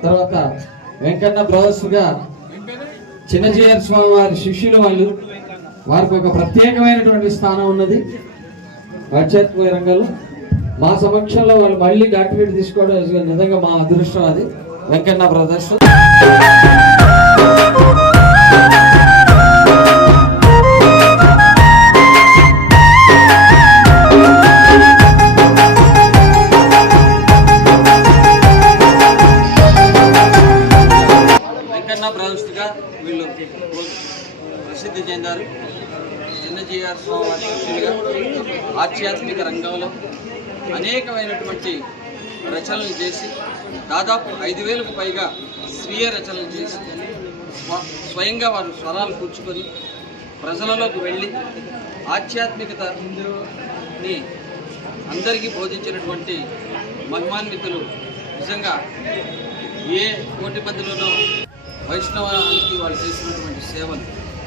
తర్వాత వెంకన్న బ్రదర్స్గా చిన్నజీయర్ స్వామి వారి శిష్యులు వాళ్ళు. వారికి ఒక ప్రత్యేకమైనటువంటి స్థానం ఉన్నది. ఆధ్యాత్మిక రంగంలో. మా సమక్షంలో వాళ్ళు మళ్ళీ డాక్టరేట్ తీసుకోవడం నిజంగా మా అదృష్టం అది. వెంకన్న బ్రదర్స్ వెంకన్న బ్రదర్స్ వీళ్ళు ప్రసిద్ధి చెందారు. చిన్నజీఆర్ స్వామి ఆధ్యాత్మిక రంగంలో అనేకమైనటువంటి రచనలు చేసి దాదాపు ఐదు వేలకు పైగా స్వీయ రచనలు చేసి స్వయంగా వారు స్వరాలు కూర్చుకొని ప్రజలలోకి వెళ్ళి ఆధ్యాత్మికతని అందరికీ బోధించినటువంటి మహిమాన్వితులు. నిజంగా ఏ కోటి మందిలోనో వైష్ణవానికి వాళ్ళు చేసినటువంటి సేవలు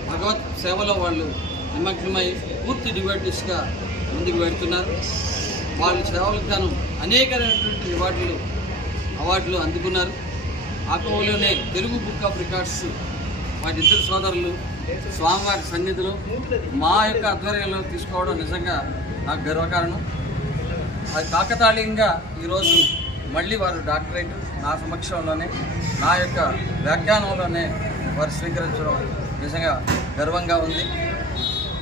భగవత్ సేవలో వాళ్ళు నిమగ్నమై పూర్తి డివైటీస్గా ముందుకు పెడుతున్నారు వాళ్ళ సేవలకు గాను అనేకమైనటువంటి రివార్డులు అవార్డులు అందుకున్నారు. ఆ తెలుగు బుక్ ఆఫ్ రికార్డ్స్ వాటి ఇద్దరు సోదరులు స్వామివారి సన్నిధిలో మా యొక్క ఆధ్వర్యంలో తీసుకోవడం నిజంగా నాకు గర్వకారణం. అది కాకతాళీయంగా ఈరోజు మళ్ళీ వారు డాక్టరేట్ నా సమక్షంలోనే నా యొక్క వ్యాఖ్యానంలోనే వారు స్వీకరించడం నిజంగా గర్వంగా ఉంది.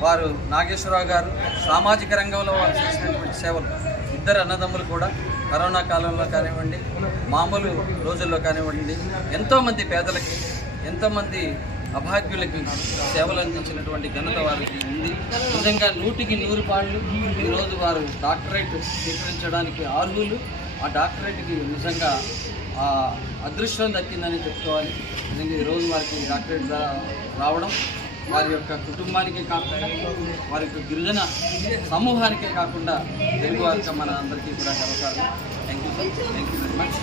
వారు నాగేశ్వరరావు గారు సామాజిక రంగంలో వారు చేసినటువంటి సేవలు ఇద్దరు అన్నదమ్ములు కూడా కరోనా కాలంలో కానివ్వండి మామూలు రోజుల్లో కానివ్వండి ఎంతోమంది పేదలకి ఎంతోమంది అభాగ్యులకి సేవలు అందించినటువంటి ఘనత వారికి ఉంది. నిజంగా నూటికి నూరు పాళ్ళు ఈరోజు వారు డాక్టరేట్ స్వీకరించడానికి అర్హులు. ఆ డాక్టరేట్కి నిజంగా ఆ అదృష్టం దక్కిందని చెప్పుకోవాలి. నిజంగా ఈరోజు వారికి డాక్టరేట్ రావడం వారి యొక్క కుటుంబానికే కాకుండా వారి యొక్క గిరిజన సమూహానికే కాకుండా తెలుగు వారికి మన అందరికీ కూడా గర్వకారణం. Thank you sir thank you very much